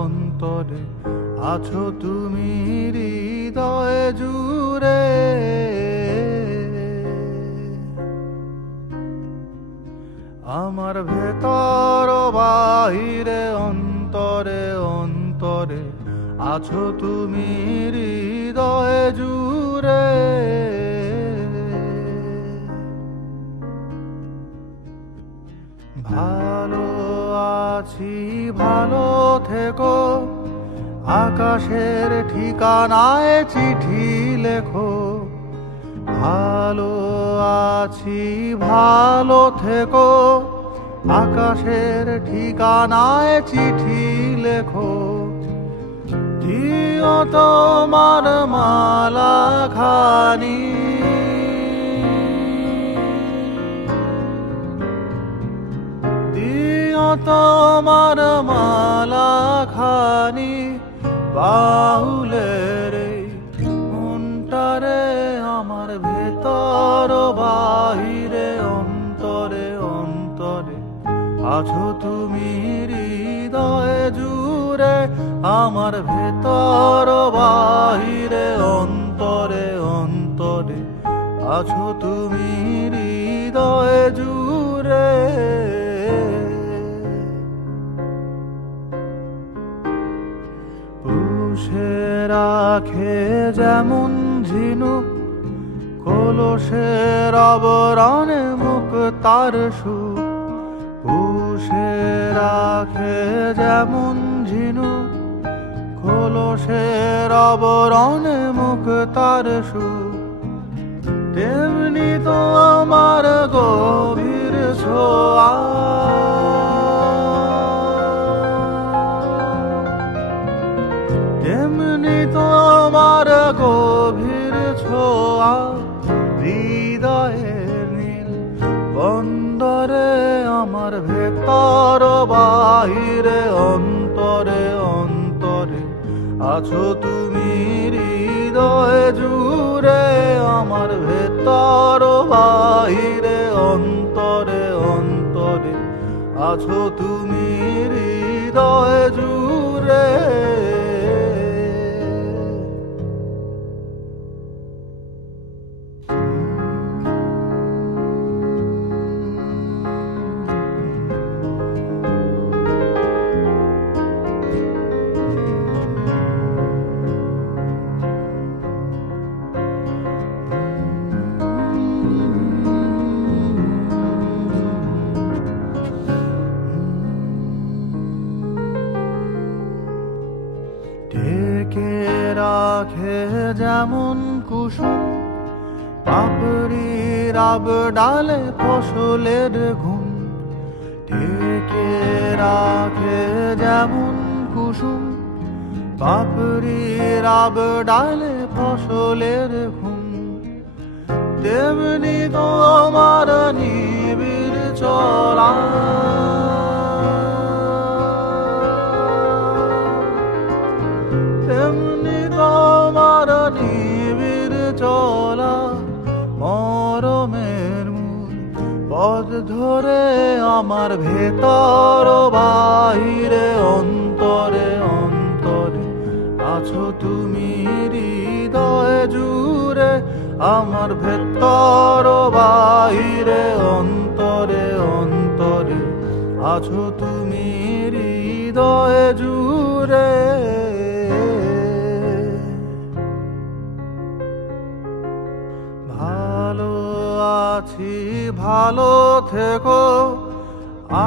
অন্তরে আছো তুমি হৃদয়ে জুড়ে। আমার ভেতর বাহিরে অন্তরে অন্তরে আছো তুমি হৃদয়ে জুড়ে। ভালো আছি ভালো থেকো, আকাশের ঠিকানায় চিঠি লেখো। ভালো আছি ভালো থেকো, আকাশের ঠিকানায় চিঠি লেখো। দিও তোমার মালা খানি, দিও তোমার মালা খানি বাউলের মনটারে। আমার ভেতর বাহিরে অন্তরে অন্তরে আছো তুমি হৃদয়ে জুড়ে। আমার ভেতর বাহিরে অন্তরে অন্তরে আছো তুমি হৃদয়ে জুড়ে। পুষে রাখে যেমন ঝিনুক কলসের আবরণে মুখ তার সুখ। পুষে রাখে যেমন ঝিনুক কলসের আবরণে মুখ তার সুখ। তেমনি তো আমার গভীর ছোঁয়া, তেমনি তো আমার গভীর ছোঁয়া। হৃদয়ের নীল বন্দরে আমার ভেতর বাহিরে অন্তরে অন্তরে আছো তুমি হৃদয়ে জুড়ে। আমার ভেতর বাহিরে অন্তরে অন্তরে আছো তুমি হৃদয়ে জুড়ে। ঢেকে রাখে যেমন কুসুম পাপড়ির আব ডালে ফসলের ঘুম। ঢেকে রাখে যেমন কুসুম পাপড়ির আব ডালে ফসলের ঘুম। তেমনি তোমার নিবিড় চলা, তেমনি তোমার নিবিড় চলা। মরমের মূল পথ ধরে আমার ভেতর বাহিরে অন্তরে অন্তরে আছো তুমি হৃদয়ে জুড়ে। আমার ভেতর বাহিরে অন্তরে অন্তরে আছো তুমি হৃদয়ে জুড়ে। ভালো আছি ভালো থেকো,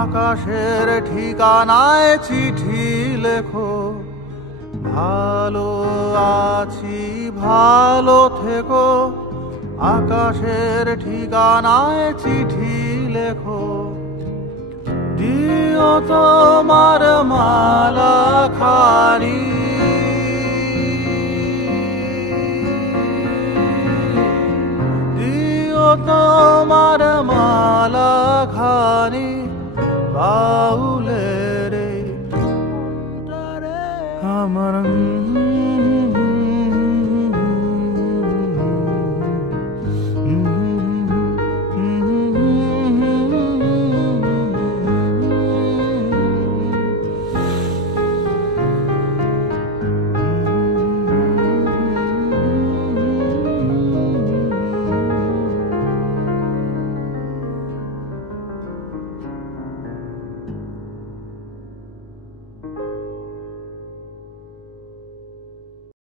আকাশের ঠিকানায় চিঠি লেখো। ভালো আছি ভালো থেকো, আকাশের ঠিকানায় চিঠি লেখো। দিও তোমার মালা খানি, দিও তোমার মালা খানি বাউলের আমার